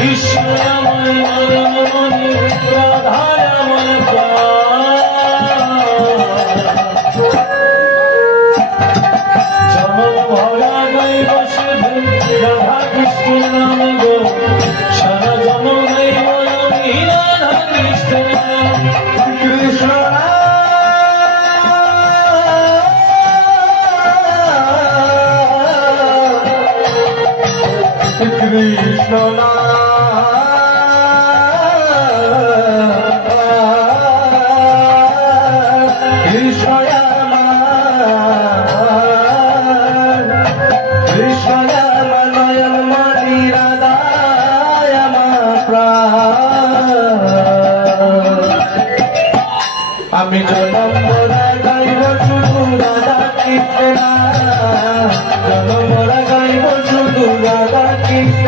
কৃষ্ণ আমার মনি রাধা আমার জমল ভরা গাইব শুধু রাধা কৃষ্ণ নাম গো সারা জমল গাইব আমি রাধা কৃষ্ণ কৃষ্ণ কৃষ্ণ আমি জনম মোরা গাইব শুধু রাধা কৃষ্ণ জনম মোরা গাইব শুধু রাধা কৃষ্ণ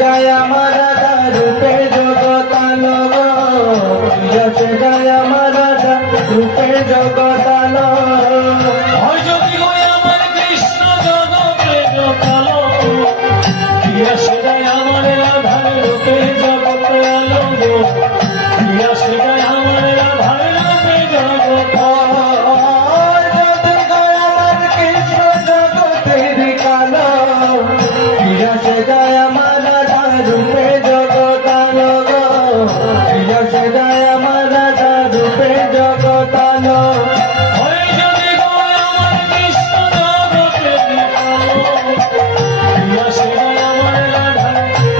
যায় আমার রাধা রূপে জগতালো সে যায় আমার রাধা রূপে জগতালো হয় যদি হয় আমার কৃষ্ণ জগতে জগতালো প্রিয়া সে যায় আমার রাধা রূপে জগতে আলো প্রিয়া সে যায় আমার রাধা রূপে জগতালো যদি হয় আমার কৃষ্ণ জগতের কালো প্রিয়া সে যায় আমার রাধা রূপে জগতালো প্রিয়া সে যায় আমার রাধা রূপে জগতালো হয় যদি হয় আমার কৃষ্ণ জগতের কালো প্রিয়া সে যায় আমার রাধা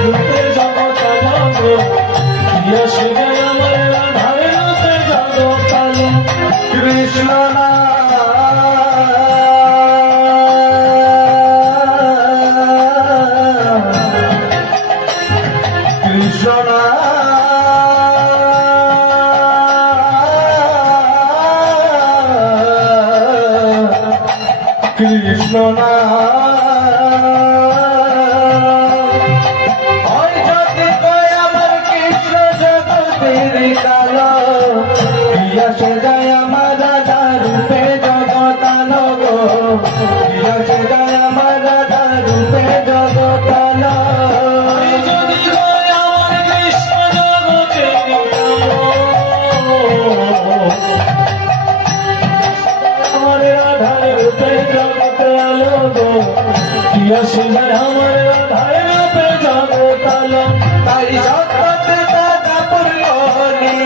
রূপে জগতালো প্রিয়া সে যায় আমার রাধা রূপে জগতালো কৃষ্ণ কৃষ্ণ না যদি কয় আমার কৃষ্ণ জগতের কালো প্রিয়া সে যায় আমার রাধা রূপে জগতালো প্রিয়া সে যায় আমার রাধা রূপে জগতালো যদি কয় আমার কৃষ্ণ জগতের কালো আমার রাধা রূপে জগতে আলো গো প্রিয়া সে যায় আমার রাধা রূপে জগতালো তাই জগতে দাদা পুরলি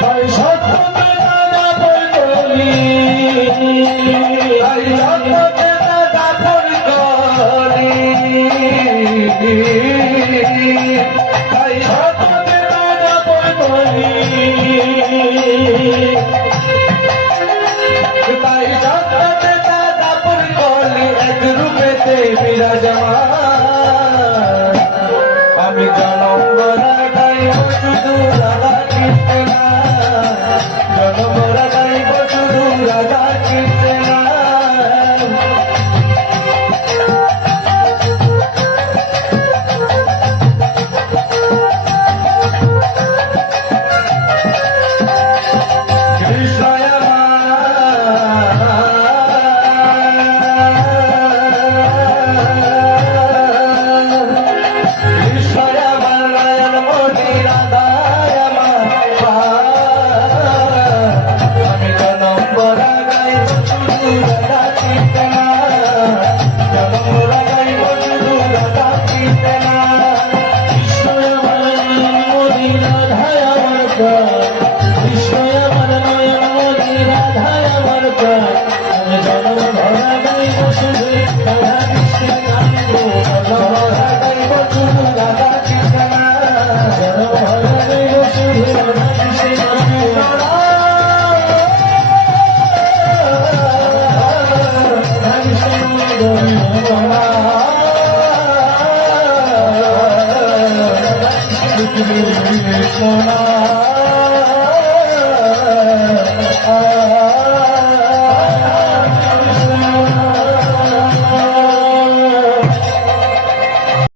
তাই জগতে দাদা পুরলি তাই জগতে দাদা পুরলি তাই জগতে দাদা পুরলি তাই জগতে দাদা পুরলি এক রূপেতে বিরাজমান আমি জনম মোরা গাইব শুধু রাধা কৃষ্ণ জনম মোরা গাইব শুধু রাধা কৃষ্ণ জনম ভরা গাইব শুধু